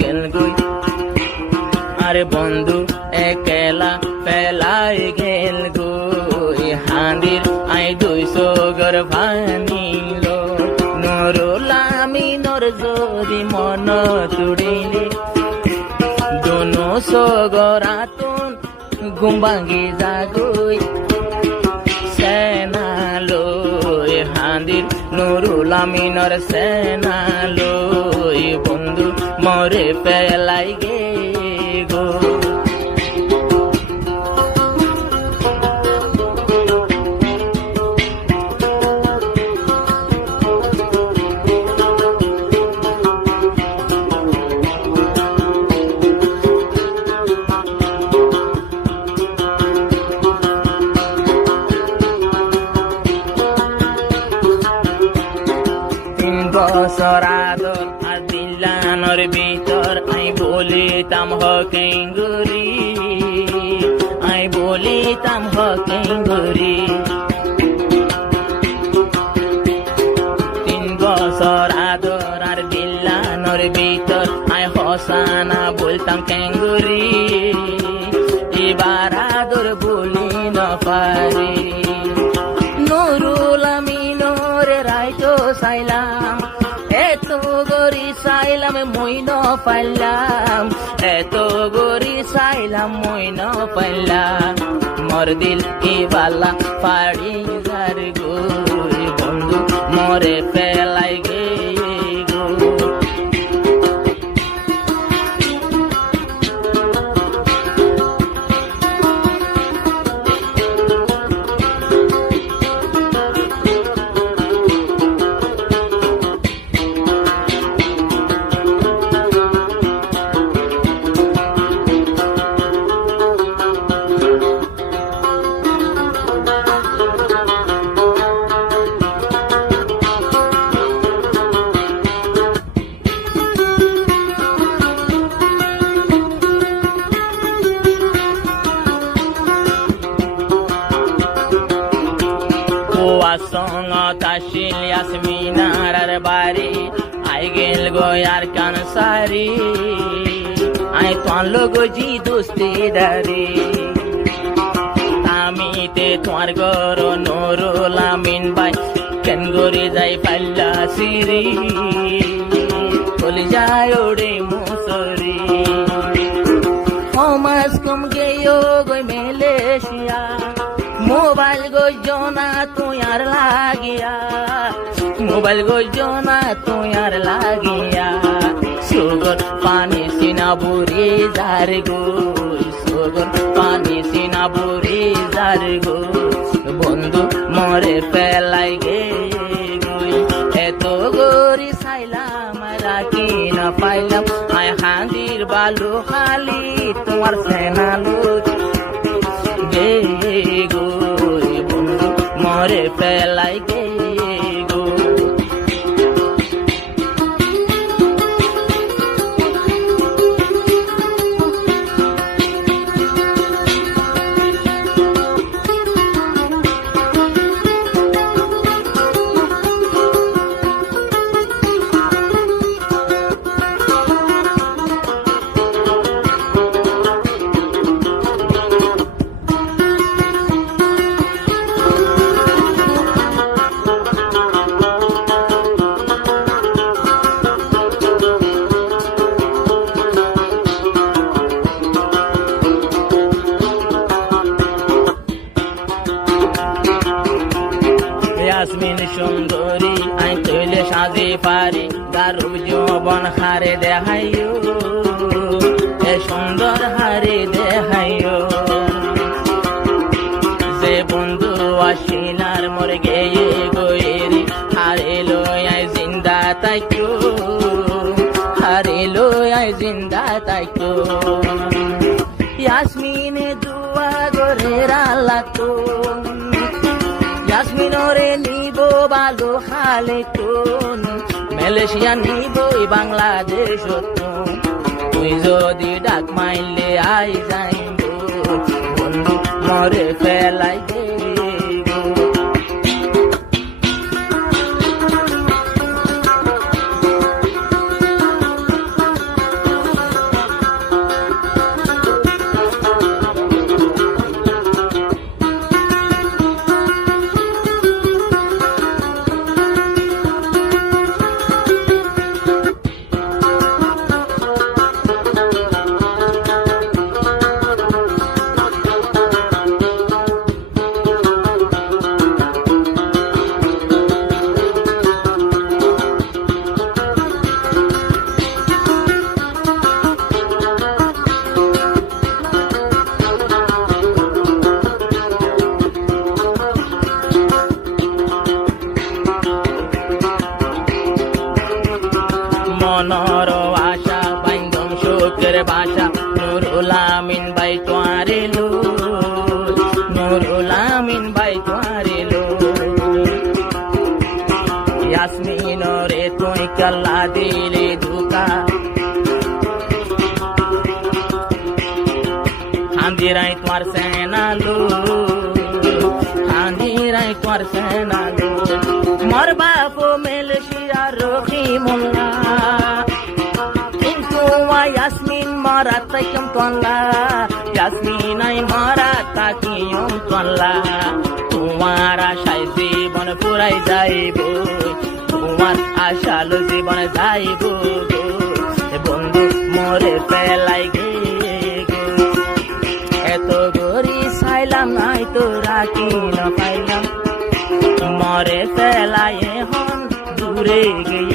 গেল গই আরে বন্ধু একেলা ফেলাই গেল গই হাঁদির আই 200 ঘর ভাঙিল নুরুল আমিনর যদি মন তুড়িলে দোনো সগরাতুন ঘুম ভাঙি যাগই সেনালই হাঁদির নুরুল আমিনর সেনালই বন্ধু মরে ফেলাই গে গো বছর আদর আর দিলানোর ভিতর আই বলিতাম হকেঙ্গুরি আই বলিতাম হকেঙ্গুরি 3 বছর আদর আর দিলানোর ভিতর আই হসানা বলতাম কেঙ্গুরি এবার আদর বলি না পারি নুরুল আমিনর রাইতো সাইলাম এত গরি সাইলাম মই ন পাইলাম এত গরি সাইলাম মই ন পাইলাম মোর দিল কি বালা পাড়ি যার গো বন্ধু মরে ফেলাই গে গো সঙ্গত আসিল ইয়াসমিনার বাড়ি আই গেল গোয়ার কানসারি আই তোর লোক জি দোস্তি দারি আমি তে তোমার গর নুরুল আমিন ভাই কেন গরি যাই পাল্লা সিরি চলে যায় ওরে মুসরি হোমাস কম গেও গই মালয়েশিয়া মোবাইল গজনা তুয়ার লাগিয়া মোবাইল গজনা তুয়ার লাগিয়া সুগর পানি সিনা বুড়ি যার গো সুগর পানি সিনা বুড়ি যার গো বন্ধু মরে ফেলাই গে গই এত গরি সাইলাম রাখি না পাইলাম আয় হাঁদির বালু খালি তোমার সেনালু গে গো বন্ধু মরে ফেলাই গে গো ইয়াসমিন সুন্দরী আই তৈলে সাজে পারি গারুব যৌবন হারে দেখাইও এ সুন্দর হারে দেখাইও যে বন্ধু আসিলার মরে গেয়ে গয়েরি হারে লই আই জিন্দা তাইকো হারে লই আই জিন্দা তাইকো ইয়াসমিনে দুয়া গরে রালাতো ইয়াসমিনরে নিব ভালো খালে কোন মালয়েশিয়া নিব বাংলাদেশ তুই যদি ডাক মাইলে আই যাইব বন্ধু মরে ফেলাই দে বাসা নুরুল আমিন ভাই তোয়ারে লো নুরুল আমিন ভাই তোয়ারে লো ইয়াসমিন রে তুই কল্লা দিলে ধোকা হান্দিরাই তোমার সেনা লো হান্দিরাই তোমার সেনা লো মোর বাপু মেলশিয়া রহিমুল্লাহ কিন্তু ইয়াসমিন মারা তাইকম তোলা ইয়াসমিন আই মারা তাকিয়ম তোলা তোমার আশায় জীবন পুরাই যাইব তোমার আশালো জীবন যাইব বন্ধু মোরে পেলাই গে এত গরি চাইলাম নাই তো রাখি না পাইলাম মরে পেলাই এখন দূরে গে